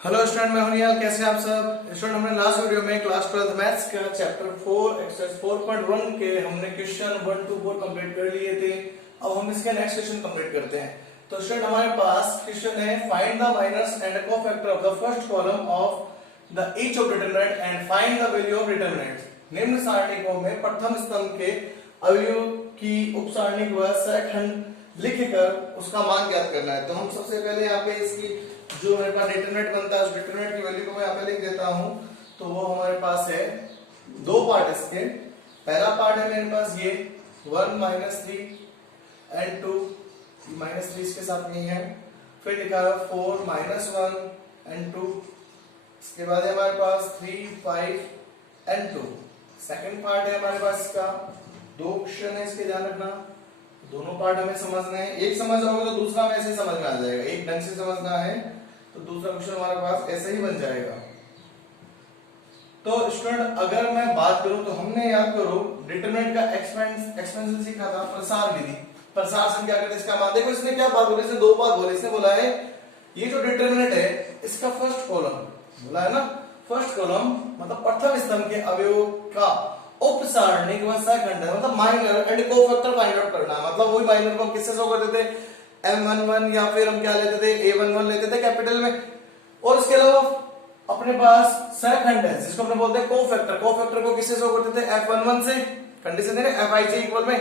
Hello student, मैं हुनियाल। कैसे आप सब स्टूडेंट? हमने लास्ट वीडियो में क्लास 12 मैथ्स का चैप्टर 4 एक्सरसाइज 4.1 के हमने क्वेश्चन 1 to 4 कंप्लीट कर लिए थे। अब हम इसके नेक्स्ट क्वेश्चन कंप्लीट करते हैं। तो स्टूडेंट, हमारे पास क्वेश्चन है find the minus and cofactor of the first column of the each of determinant and find the value of determinant. निम्न सारणिकों में प्रथम स्तंभ के अवयव की उपसारणिक व सहखंड लिखकर उसका मान ज्ञात करना है। तो हम सबसे पहले यहाँ पे इसकी जो मेरे पास डिटरमिनेंट बनता है उस डिटरमिनेंट की वैल्यू को मैं यहाँ पे लिख देता हूं। तो वो हमारे पास है दो पार्ट इसके। पहला पार्ट है मेरे पास ये 1 - 3 एंड 2 -3 इसके साथ नहीं है। फिर लिखा है 4 - 1 एंड 2। इसके बाद है हमारे पास 3 5 एंड 2। सेकंड पार्ट है हमारे पास इसका दो क्वेश्चन है, इसके ध्यान रखना। दोनों पार्ट हमें समझना है। एक समझ जाओगे तो दूसरा में ऐसे समझ में आ जाएगा। एक ढंग से समझना है तो दूसरा क्वेश्चन हमारे पास ऐसे ही बन जाएगा। तो स्टूडेंट, अगर मैं बात करूं तो हमने याद करो डिटरमिनेंट का एक्सपेंशन सीखा था, प्रसार विधि। प्रसार से क्या करते हैं इसका मान। देखो इसने क्या बात बोली, इसने दो बात बोली। इसने बोला है ये जो डिटरमिनेंट है इसका फर्स्ट कॉलम बोला है ना, फर्स्ट कॉलम मतलब प्रथम स्तंभ के अवयव का उपसारणिक व सहखंड मतलब minor and cofactor find out करना है। मतलब वही माइनर को हम किससे शो करते थे, M11 या फिर हम क्या लेते थे, A11 लेते थे कैपिटल में। और इसके अलावा अपने पास सहखंड है जिसको अपने बोलते हैं कोफैक्टर। कोफैक्टर को किससे शो करते थे, F11 से। कंडीशन है Fij इक्वल में।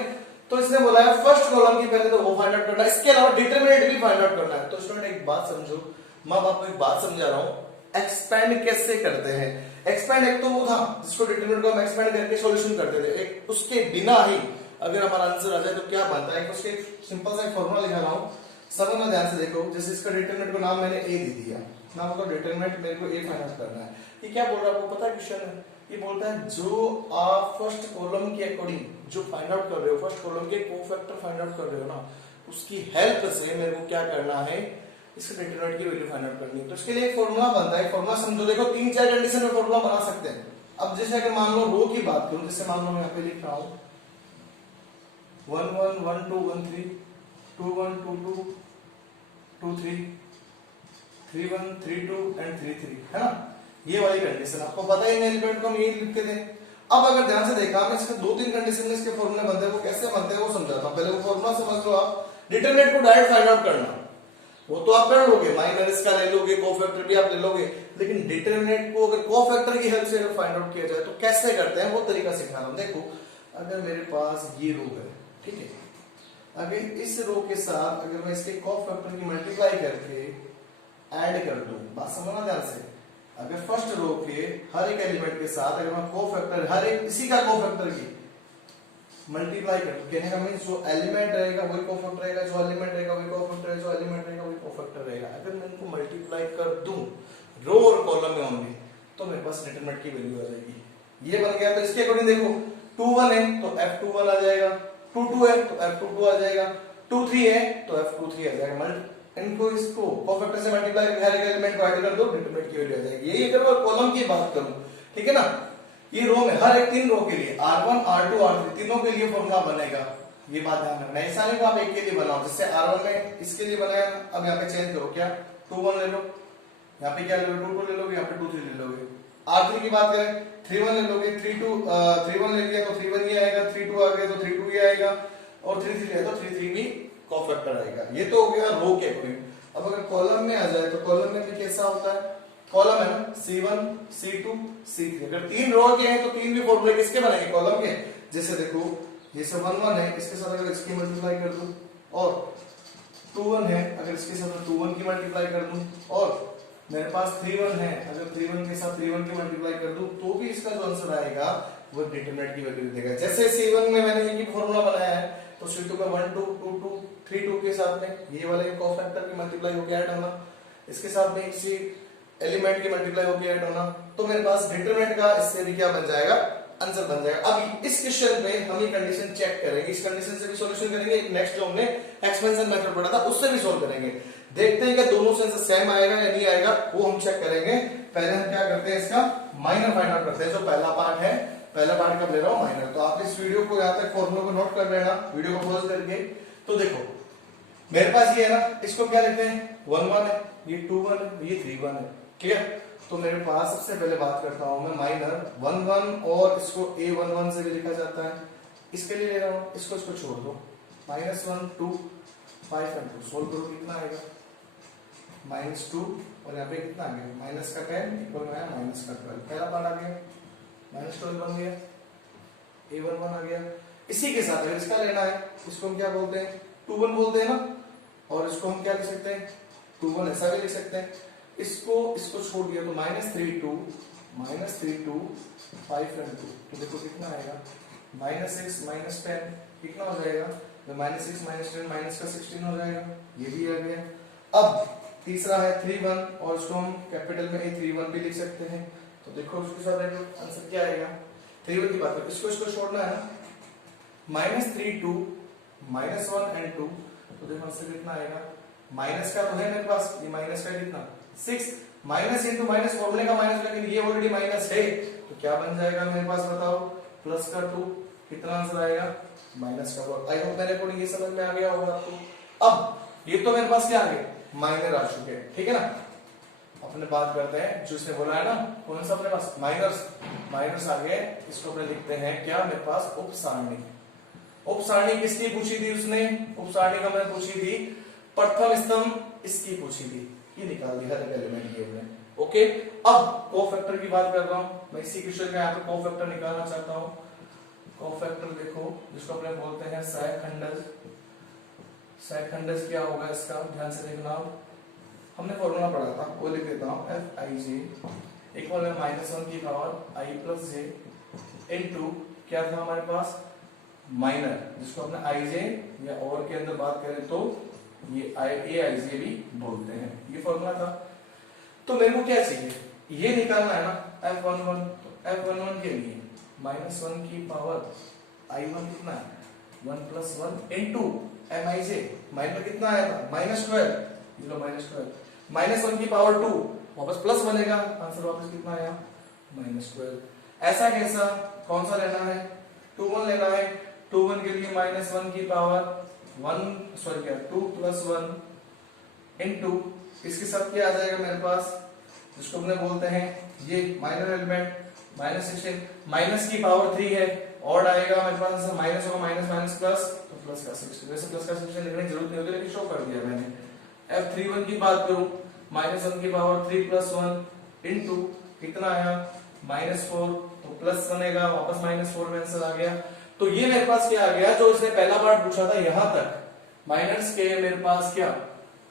तो इसने बोला है फर्स्ट कॉलम की पहले तो वो फाइंड आउट करना है, इसके अलावा डिटरमिनेंट भी फाइंड आउट करना है। तो स्टूडेंट एक बात समझो, मैं आपको एक बात समझा रहा हूं, एक्सपेंड कैसे करते हैं। एक्सपेंड एक तो वो था जिसको डिटरमिनेंट को हम एक्सपेंड करके सॉल्यूशन करते थे। एक उसके बिना ही अगर हमारा आंसर आ जाए तो क्या बनता है, उसके सिंपल सा एक फॉर्मूला लिखा रहा हूं, समझना ध्यान से देखो। जैसे इसका डिटरमिनेंट को नाम मैंने ए दे दिया, नाम मतलब डिटरमिनेंट मेरे को ए फाइंड आउट करना है। ये क्या बोल रहा है आपको पता है क्वेश्चन? ये बोलता है जो आप फर्स्ट कॉलम के अकॉर्डिंग जो फाइंड आउट कर रहे हो, फर्स्ट कॉलम के कोफैक्टर फाइंड आउट कर रहे हो ना, उसकी हेल्प से मेरे को क्या करना है, इसके डिटरमिनेंट की वैल्यू फाइंड आउट करनी है। तो इसके लिए एक फॉर्मूला बनता है। फॉर्मूला समझो, देखो 3-4 कंडीशन में फॉर्मूला बना सकते हैं। अब जैसे अगर मान लो रो की बात करूं, जैसे मान लो मैं यहाँ पे लिख रहा हूं 1 1 1 2 1 3 2 1 2 2 2 3 3 1 3 2 एंड 3 3, है ना। ये वाली कंडीशन आपको पता ही नहीं, एलिमेंट को हम यही लिखते थे। अब अगर ध्यान से देखा, मैं इसके 2-3 कंडीशन में इसके फॉर्मूले बनते हैं। वो कैसे बनते हैं वो समझाता हूं। पहले वो फॉर्मूला समझ लो आप। डिटरमिनेंट को डायरेक्ट फाइंड आउट करना वो तो आप कर लोगे, माइनर इसका ले लोगे, कोफैक्टर भी आप ले लोगे। लेकिन डिटरमिनेंट को अगर कोफैक्टर की हेल्प से अगर फाइंड आउट किया जाए तो कैसे करते हैं वो तरीका सिखा रहा हूं। देखो, अगर मेरे पास ये रो है, ठीक है, अगर इस रो के साथ अगर मैं इसके कोफैक्टर की मल्टीप्लाई करके ऐड कर दूं, बात समझना ध्यान से। अगर फर्स्ट रो के हर एक एलिमेंट के साथ अगर मैं कोफैक्टर हर एक इसी का कोफैक्टर की मल्टीप्लाई कर, कहने का मींस जो एलिमेंट रहेगा वही कोफैक्टर रहेगा, जो एलिमेंट रहेगा वही कोफैक्टर रहेगा, जो एलिमेंट रहेगा वही कोफैक्टर रहेगा। अगर मैं इनको मल्टीप्लाई कर दूं रो और कॉलम में ओनली, तो मेरे पास डिटरमिनेंट की वैल्यू आ जाएगी। ये बन गया। तो इसके अकॉर्डिंग देखो 2 1 है तो F21 आ जाएगा, 2 2 है तो F22 आ जाएगा, 2 3 है तो F23 आ जाएगा। इनको इसको कोफैक्टर से मल्टीप्लाई करके हर एक एलिमेंट को ऐड कर दो, डिटरमिनेंट की वैल्यू आ जाएगी। यही अगर मैं कॉलम की बात करूं, ठीक है ना, ये रो में हर एक 3 रो के लिए R1 R2 R3 तीनों के लिए फॉर्मूला बनेगा। ये बात ध्यान रखना। ऐसा नहीं कि आप एक के लिए बनाओ। जैसे R1 में इसके लिए बनाया, अब यहाँ पे चेंज करो, क्या 2 1 ले लो, यहाँ पे क्या ले लो 2 2 ले लोगे, यहाँ पे 2 3 ले लोगे। R3 की बात करें 3 1 ले लोगे, 3 1 ले लिया तो 3 1 ही आएगा, 3 2 आ गया तो 3 2 ही आएगा, और 3 3 है तो 3 3 भी कोफैक्टर आएगा। ये तो हो गया रो के अकॉर्डिंग। अब अगर कॉलम में आ जाए तो कॉलम में भी कैसा होता है, कॉलम है ना C1 C2 C3। अगर 3 रो के हैं तो 3 भी फॉर्मूले किसके बनेंगे, कॉलम के। जैसे देखो जैसे 1 1 है, इसके साथ अगर इसकी मल्टीप्लाई कर दूं, और 2 1 है अगर इसके साथ 2 1 की मल्टीप्लाई कर दूं, और मेरे पास 3 1 है अगर 3 1 के साथ 3 1 की मल्टीप्लाई कर दूं, तो भी इसका जो आंसर आएगा वो डिटरमिनेंट की वैल्यू देगा। जैसे C1 में मैंने ये फॉर्मूला बनाया है, तो C2 में 1 2 2 2 3 2 के साथ में ये वाले कोफैक्टर की मल्टीप्लाई होकर ऐड होना, इसके साथ में इसी एलिमेंट की मल्टीप्लाई होकर ऐड होना, तो मेरे पास डिटरमिनेंट का इससे भी क्या बन जाएगा, आंसर बन जाएगा। अभी इस क्वेश्चन पे हम ये कंडीशन चेक करेंगे, इस कंडीशन से भी सॉल्यूशन करेंगे। नेक्स्ट जो हमने एक्सपेंशन मेथड पढ़ा था उससे भी सॉल्व करेंगे। देखते हैं कि दोनों से आंसर सेम आएगा या नहीं आएगा, वो हम चेक करेंगे। पहले हम क्या करते हैं, इसका माइनर फाइंड आउट करते हैं। जो पहला पार्ट है, पहला पार्ट कब ले रहा हूं, माइनर। तो आप इस वीडियो को यहाँ तक फॉर्मूला को नोट कर लेना, वीडियो को पॉज करके। तो देखो मेरे पास ये है ना, इसको क्या लिखते हैं 1 1 है, ये 2 1 है, ये 3 1 है। क्लियर। तो मेरे पास सबसे पहले बात करता हूं मैं माइनर 1 1 और इसको a11 से भी लिखा जाता है, इसके लिए ले रहा हूं, इसको छोड़ दो, -1 2 5 और 2 सोल्व करो, कितना आएगा -2 और यहाँ पे कितना आ गया माइनस का 10 इक्वल में आया माइनस का 12, पहला पार्ट आ गया -12 बन गया, a11 आ गया। इसी के साथ अगर इसका लेना है इसको हम क्या बोलते हैं 2 1 बोलते हैं ना, और इसको हम क्या लिख सकते हैं 2 1 ऐसा भी लिख सकते हैं। इसको छोड़ दिया तो -3 2 5 और 2, तो देखो कितना आएगा -6 -10 कितना हो जाएगा, तो -6 -10 माइनस का 16 हो जाएगा, ये भी आ गया। अब तीसरा है 3 1 और इसको हम कैपिटल में A31 भी लिख सकते हैं, तो देखो उसके साथ आंसर क्या आएगा 3 1 की बात करो, इसको छोड़ना है ना -3 2 -1 and 2, तो देखो आंसर कितना आएगा, माइनस का तो है मेरे पास, ये माइनस का कितना 6 माइनस इंटू माइनस फॉर्मूले का माइनस, लेकिन ये ऑलरेडी माइनस है, तो क्या बन जाएगा मेरे पास बताओ प्लस का 2, कितना आंसर आएगा माइनस का 4। आई होप मेरे को ये समझ में आ गया होगा आपको। अब ये तो मेरे पास क्या आ गए माइनर आ चुके हैं, ठीक है ना। अपने बात करते हैं जो इसने बोला है ना, कौन सा अपने पास माइनर्स आ गए, इसको अपने लिखते हैं क्या मेरे पास उपसारणी। उपसारणी किसकी पूछी थी उसने, उपसारणी का मैंने पूछी थी प्रथम स्तंभ इसकी पूछी थी, ये निकाल दिया हर एलिमेंट के हमने। ओके, अब कोफैक्टर की बात कर रहा हूं मैं, इसी क्वेश्चन का यहाँ पे कोफैक्टर निकालना चाहता हूं। कोफैक्टर देखो जिसको अपने बोलते हैं सहखंडज। सहखंडज क्या होगा इसका ध्यान से देखना, हमने फॉर्मूला पढ़ा था वो लिख देता हूं, Fij इक्वल है -1 की power i plus J into क्या था हमारे पास माइनर, जिसको अपने Ij या और के अंदर बात करें तो ये Aij भी बोलते हैं, ये फॉर्मूला था। तो मेरे को क्या चाहिए ये निकालना है ना F11, तो F11 के लिए -1 की पावर i1 कितना है 1 + 1 इनटू Mij, माइनर कितना आया था -12, ये लो -12 -1 की पावर 2 वापस प्लस बनेगा, आंसर वापस कितना आया -12। ऐसा कैसा, कौन सा लेना है 2 1 लेना है, 2 1 के लिए -1 की पावर 2 + 1 इनटू इसके साथ क्या आ जाएगा मेरे पास, जिसको अपने बोलते हैं ये माइनर एलिमेंट -16 माइनस की पावर 3 है, और आएगा मेरे पास आंसर माइनस होगा माइनस प्लस, तो प्लस का 16, वैसे प्लस का 16 लिखने की जरूरत नहीं होती लेकिन शो कर दिया मैंने। F31 की बात करूं -1 की पावर 3 + 1 इनटू कितना आया -4, तो प्लस बनेगा वापस -4 में आंसर आ गया। तो ये मेरे पास क्या आ गया, जो इसने पहला पार्ट पूछा था यहां तक माइनर्स के मेरे पास क्या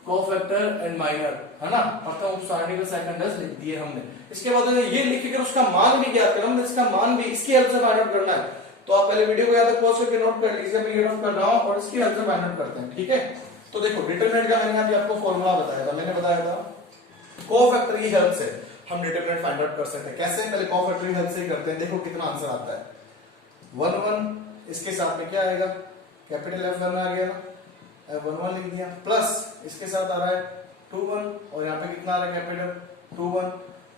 कोफैक्टर एंड माइनर है ना, प्रथम उपसारणी का सेकंडस लिख दिए हमने। इसके बाद ये लिख कर उसका मान भी ज्ञात करना, इसका मान भी इसकी हेल्प से फाइंड आउट करना है। तो आप पहले वीडियो को याद तक पॉज करके नोट कर लीजिए, मैं ये नोट कर रहा हूं और इसकी हेल्प से फाइंड आउट करते हैं, ठीक है। तो देखो डिटरमिनेंट का मैंने अभी आपको फॉर्मूला बताया था, मैंने बताया था कोफैक्टर की हेल्प से हम डिटरमिनेंट फाइंड आउट कर सकते हैं। कैसे, पहले कोफैक्टर की हेल्प से ही करते हैं, देखो कितना आंसर आता है 1 1 इसके साथ में क्या आएगा कैपिटल F1 आ गया ना, F11 लिख दिया, प्लस इसके साथ आ रहा है 2 1 और यहाँ पे कितना आ रहा है कैपिटल 2 1,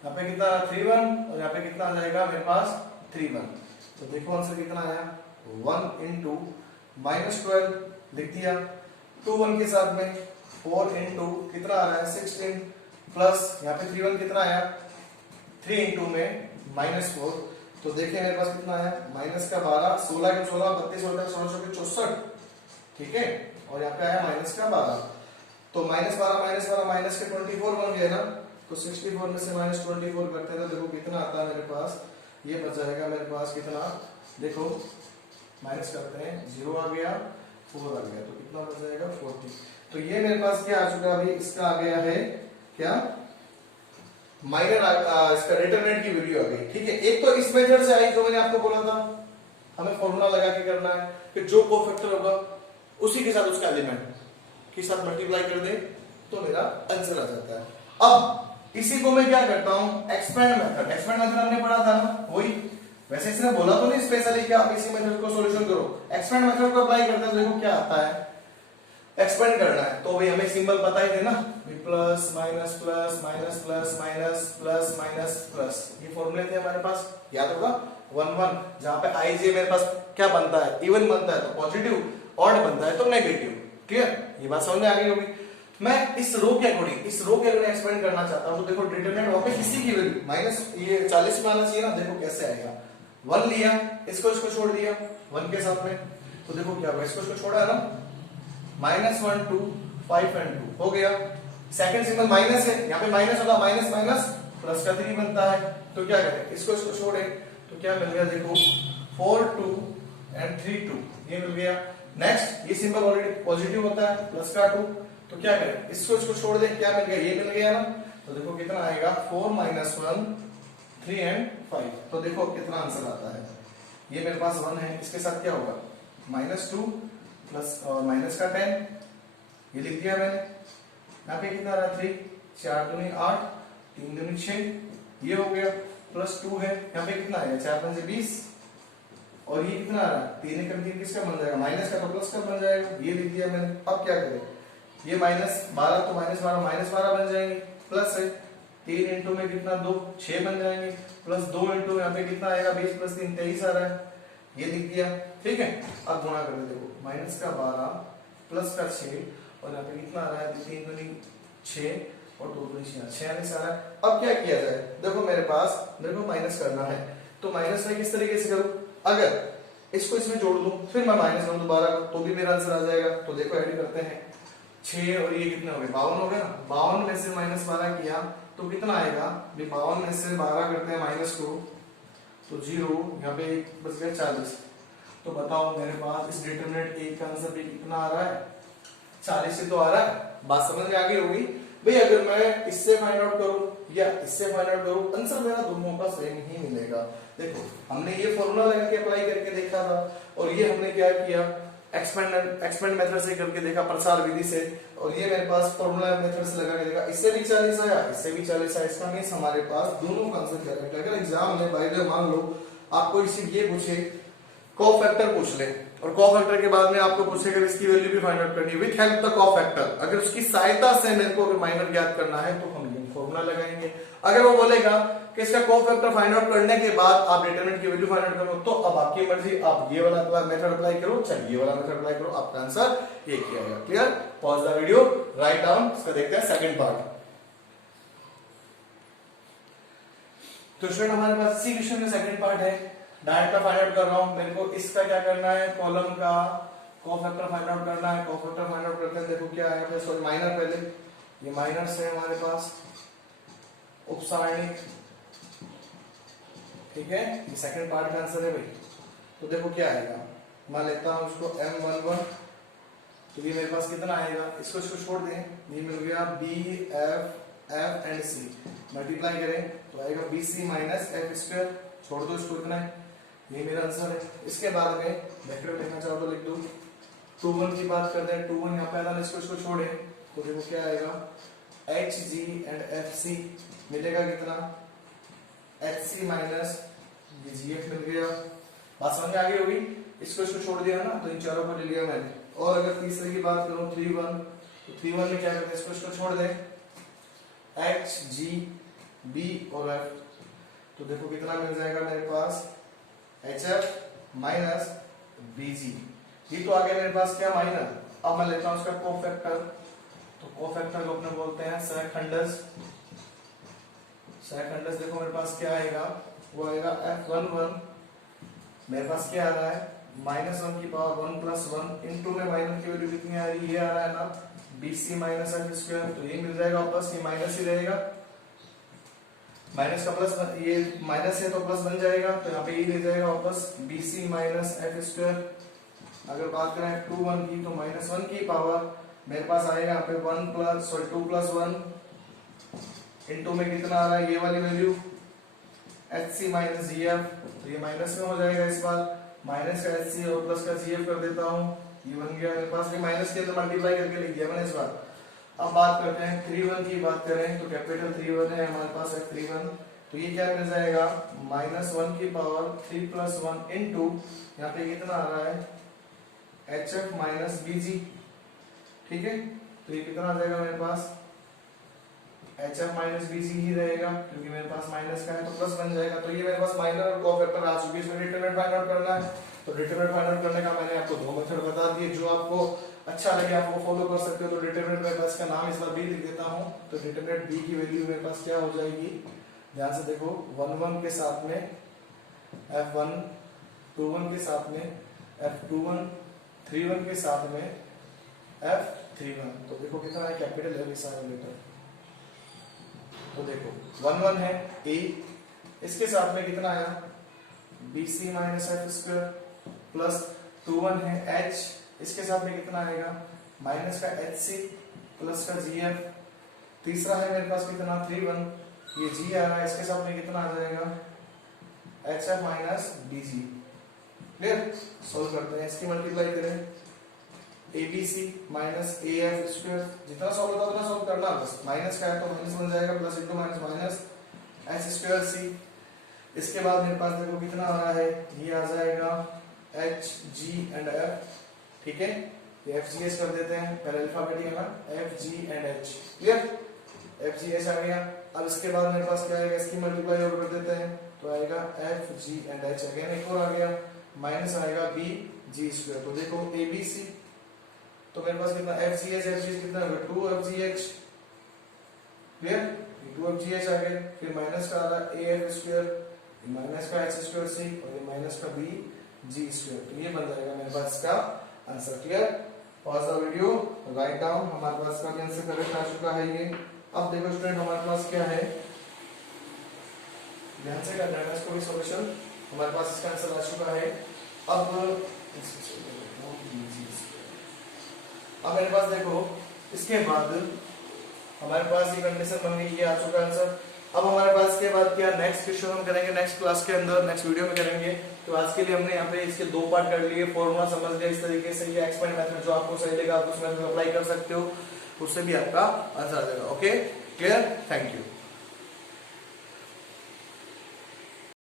यहाँ पे कितना 3 1 और यहाँ पे कितना आ जाएगा मेरे पास 3 1, तो देखो आंसर कितना आया 1 इनटू -12 लिख दिया, 2 1 के साथ में 4 इनटू कितना आ रहा है 16 प्लस यहाँ पे 3 1 कितना आया 3 इनटू में -4, तो देखिए मेरे पास कितना आया -12 16 के 16 32 होता है 16 के 64, ठीक है, और यहाँ पे आया -12, तो -12 माइनस के 24 बन गया ना, तो 64 में से -24 करते हैं तो देखो कितना आता है मेरे पास, ये बच जाएगा मेरे पास कितना, देखो माइनस करते हैं 0 आ गया 4 आ गया, तो कितना बच जाएगा 40। तो ये मेरे पास क्या आ चुका अभी, इसका आ गया है क्या माइनर, इसका डिटरमिनेंट की वीडियो आ गई, ठीक है। एक तो इस मेथड से आई जो मैंने आपको बोला था, हमें फॉर्मूला लगा के करना है कि जो कोफैक्टर होगा उसी के साथ उसका एलिमेंट के साथ मल्टीप्लाई कर दे तो मेरा आंसर आ जाता है। अब इसी को मैं क्या करता हूं एक्सपेंड मेथड, एक्सपेंड मेथड हमने पढ़ा था ना वही, वैसे इसने बोला तो नहीं स्पेशली कि आप इसी मेथड को सॉल्यूशन करो, एक्सपेंड मेथड को अप्लाई करते हैं देखो क्या आता है, एक्सपेंड करना है तो भाई हमें सिंबल पता ही थे ना, plus minus plus minus plus minus plus minus plus, ये फॉर्मूले थे हमारे पास, याद होगा 1 1, जहां पे Ij मेरे पास क्या बनता है इवन बनता है तो पॉजिटिव, ऑड बनता है तो नेगेटिव, क्लियर, ये बात समझ में आ गई होगी। मैं इस रो के अकॉर्डिंग एक्सपेंड करना चाहता हूं, तो देखो डिटरमिनेंट वापस इसी की वैल्यू माइनस ये 40 में आना चाहिए ना, देखो कैसे आएगा। 1 लिया, इसको छोड़ दिया 1 के साथ में, तो देखो क्या होगा, इसको छोड़ा ना, -1 2 5 एंड 2 हो गया। सेकंड सिंबल माइनस है, यहाँ पे माइनस होगा, माइनस माइनस प्लस का 3 बनता है, तो क्या करें, इसको छोड़े तो क्या मिल गया, देखो 4 2 एंड 3 2 ये मिल गया। नेक्स्ट ये सिंबल ऑलरेडी पॉजिटिव होता है, प्लस का 2, तो क्या करें, इसको छोड़ दें, क्या मिल गया, ये मिल गया ना, तो देखो कितना आएगा 4 -1 3 एंड 5, तो देखो कितना आंसर आता है। ये मेरे पास 1 है, इसके साथ क्या होगा, -2 प्लस और माइनस का 10, ये लिख दिया मैंने। यहाँ पे कितना रहा 3, 4 दूनी 8, 3 दूनी 6, ये हो गया, प्लस 2 है, यहाँ पे कितना आएगा 4 5 20, और ये कितना आ रहा है 3 एकम 3 किसका बन जाएगा, माइनस का, तो प्लस का बन जाएगा, ये लिख दिया मैंने। अब क्या करें, ये -12 तो -12 बन जाएंगे, प्लस है 3 इंटू में कितना 2 6 बन जाएंगे, प्लस 2 इंटू यहाँ पे कितना आएगा 20 प्लस 3 23 आ रहा है, ये लिख दिया। ठीक है, अब गुणा कर दे, देखो -12 प्लस का 6 और यहाँ पे कितना आ रहा है 3 दूनी 6 और 2 दूनी 6 आ रहा है। अब क्या किया जाए, देखो मेरे पास देखो माइनस करना है, तो माइनस में किस तरीके से करूं, अगर इसको इसमें जोड़ दूं फिर मैं माइनस करूं दोबारा तो भी मेरा आंसर आ जाएगा। तो देखो ऐड करते हैं, 6 और ये कितने हो गए 52 हो गए ना, 52 में से -12 किया तो कितना आएगा, 52 में से 12 करते हैं माइनस को, तो 0 यहाँ पे बच गया 40। तो बताओ मेरे पास इस डिटरमिनेंट ए का आंसर भी कितना आ रहा है, 40 से तो आ रहा है। बात समझ में आ गई होगी भाई, अगर मैं इससे फाइंड आउट करूं या इससे फाइंड आउट करूं, आंसर मेरा दोनों का सेम ही मिलेगा। देखो हमने ये फॉर्मूला लगा के अप्लाई करके देखा था, और ये हमने क्या किया, एक्सपेंड मेथड से करके देखा, प्रसार विधि से, और ये मेरे पास फॉर्मूला मेथड से लगा के देखा, इससे भी 40 आया, इससे भी 40 आया, इसका मींस हमारे पास दोनों का आंसर करेक्ट है। अगर एग्जाम में बाय द मान लो आपको इसी ये पूछे कोफैक्टर पूछ ले, और कोफैक्टर के बाद में आपको पूछेगा इसकी वैल्यू भी फाइंड आउट करनी है विद हेल्प द कोफैक्टर, अगर उसकी सहायता से मेरे को माइनर ज्ञात करना है तो हम ये फॉर्मूला लगाएंगे। अगर वो बोलेगा कि इसका कोफैक्टर फाइंड आउट करने के बाद आप डिटरमिनेंट की वैल्यू फाइंड आउट करो, तो अब आपकी मर्जी, आप ये वाला मेथड अप्लाई करो चाहे ये वाला मेथड अप्लाई करो, आपका आंसर ये किया गया। Clear, pause the video, write down, इसका देखते हैं सेकंड पार्ट। तो स्टूडेंट हमारे पास इसी क्वेश्चन में सेकंड पार्ट है, डायरेक्ट का फाइंड आउट कर रहा हूं, मेरे को इसका क्या करना है, कॉलम का कोफैक्टर फाइंड आउट करना है। कोफैक्टर फाइंड आउट करते हैं, देखो क्या आएगा, सॉरी माइनर, पहले ये माइनर से हमारे पास उपसारणिक, ठीक है, ये सेकंड पार्ट का आंसर है भाई। तो देखो क्या आएगा, मैं लेता हूं इसको M11, तो ये मेरे पास कितना आएगा, इसको छोड़ दें, ये मिल गया BF एंड C, मल्टीप्लाई करें तो आएगा BC माइनस F स्क्वायर, छोड़ दो इसको, इतना है, ये मेरा आंसर है। इसके बाद में वेक्टर लिखना चाहो तो लिख दो, 2 1 की बात करते हैं, 2 1 यहाँ पे आना, इसको छोड़े तो देखो क्या आएगा, HG एंड FC मिलेगा कितना, HC माइनस GF मिल गया। बात समझ में आ गई होगी, इसको छोड़ दिया ना, तो इन चारों को ले लिया मैंने। और अगर तीसरे की बात करूं 3 1, तो 3 1 में क्या करते हैं, इसको छोड़ दें, HG B और F, तो देखो कितना मिल जाएगा मेरे पास, HF माइनस BG, ये तो आ गया मेरे पास क्या, माइनर। अब मैं लेता हूं उसका कोफैक्टर, तो कोफैक्टर को अपने बोलते हैं सहखंडस। सहखंडस देखो मेरे पास क्या आएगा, वो आएगा F11, मेरे पास क्या आ रहा है, -1 की पावर 1 प्लस 1 इंटू में माइनर की वैल्यू कितनी आ रही है, ये आ रहा है ना BC माइनस F स्क्वायर, तो ये मिल जाएगा वापस, ये माइनस ही रहेगा, माइनस का प्लस, ये माइनस है तो प्लस बन जाएगा, तो यहाँ पे ये ले जाएगा वापस BC माइनस F स्क्वायर। अगर बात करें 2 1 की, तो -1 की पावर मेरे पास आएगा यहाँ पे 2 प्लस 1 इंटू में कितना आ रहा है, ये वाली वैल्यू HC माइनस GF, तो ये माइनस में हो जाएगा, इस बार माइनस का HC और प्लस का GF कर देता हूँ, ये बन गया मेरे पास, ये माइनस के अंदर मल्टीप्लाई करके लिख दिया मैंने इस बार। अब बात करते हैं 3 1 की बात करें, तो कैपिटल 3 1 है हमारे पास, F31, तो ये क्या मिल जाएगा, -1 की पावर 3 प्लस 1 इंटू यहाँ पे कितना आ रहा है, HF माइनस BG, ठीक है, तो ये कितना आ जाएगा मेरे पास, HF माइनस BG ही रहेगा, क्योंकि मेरे पास माइनस का है तो प्लस बन जाएगा। तो ये मेरे पास माइनर और कोफैक्टर आ चुकी है, इसमें डिटरमिनेंट फाइंड आउट करना है। तो डिटरमिनेंट फाइंड आउट करने का मैंने आपको 2 मेथड बता दिए, जो आपको अच्छा लगे आपको फॉलो कर सकते हो। तो डिटरमिनेंट मेरे पास का नाम इस बार बी लिख देता हूं। तो डिटरमिनेंट बी की वैल्यू मेरे पास क्या हो जाएगी, ध्यान से देखो, 1 1 के साथ में F1, 2 1 के साथ में F21, 3 1 के साथ में F31। तो देखो कितना है, कैपिटल है सारे लेटर। तो देखो 1 1 है A, इसके साथ में कितना आया BC minus F square, plus 2 1 है H, इसके साथ में कितना आएगा माइनस का HC प्लस का GF। तीसरा है मेरे पास कितना 3 1, ये G आ रहा है, इसके साथ में कितना आ जाएगा HF minus BG। Clear, solve करते हैं, इसकी मल्टीप्लाई करें ABC माइनस AF स्क्वायर, जितना सॉल्व होता है उतना सॉल्व करना, बस माइनस का है तो माइनस बन जाएगा, plus into minus minus H square C। इसके बाद मेरे पास देखो कितना आ रहा है, ये आ जाएगा H G एंड F। ठीक है, ये FGH कर देते हैं, पहले अल्फाबेटिक है ना, FG and H। Clear, FGH आ गया। अब इसके बाद मेरे पास क्या आएगा, इसकी मल्टीप्लाई और कर देते हैं, तो आएगा FG एंड H। अगेन एक और आ गया, माइनस आएगा BG स्क्वायर। तो देखो ABC, तो मेरे पास कितना FGH कितना होगा 2FGH। क्लियर, 2FGH आ गए, फिर माइनस का आ रहा AF स्क्वायर, माइनस का H स्क्वायर C और ये माइनस का BG स्क्वायर। तो ये बन जाएगा मेरे पास इसका answer. Clear, pause the video, write down, हमारे पास का आंसर करेक्ट आ चुका है ये। अब देखो स्टूडेंट हमारे पास क्या है, ध्यान से करना है इसको भी सॉल्यूशन। हमारे पास इसका आंसर आ चुका है। अब मेरे पास देखो, इसके बाद हमारे पास ये कंडीशन बन गई, ये आ चुका आंसर। अब हमारे पास के बाद क्या, नेक्स्ट क्वेश्चन हम करेंगे नेक्स्ट क्लास के अंदर, नेक्स्ट वीडियो में करेंगे। तो आज के लिए हमने यहाँ पे इसके 2 पार्ट कर लिए, फॉर्मूला समझ लिया इस तरीके से, ये एक्सपेंड मेथड जो आपको सही लगा आप उस मेथड अप्लाई कर सकते हो, उससे भी आपका आंसर आ जाएगा। Okay, clear, thank you.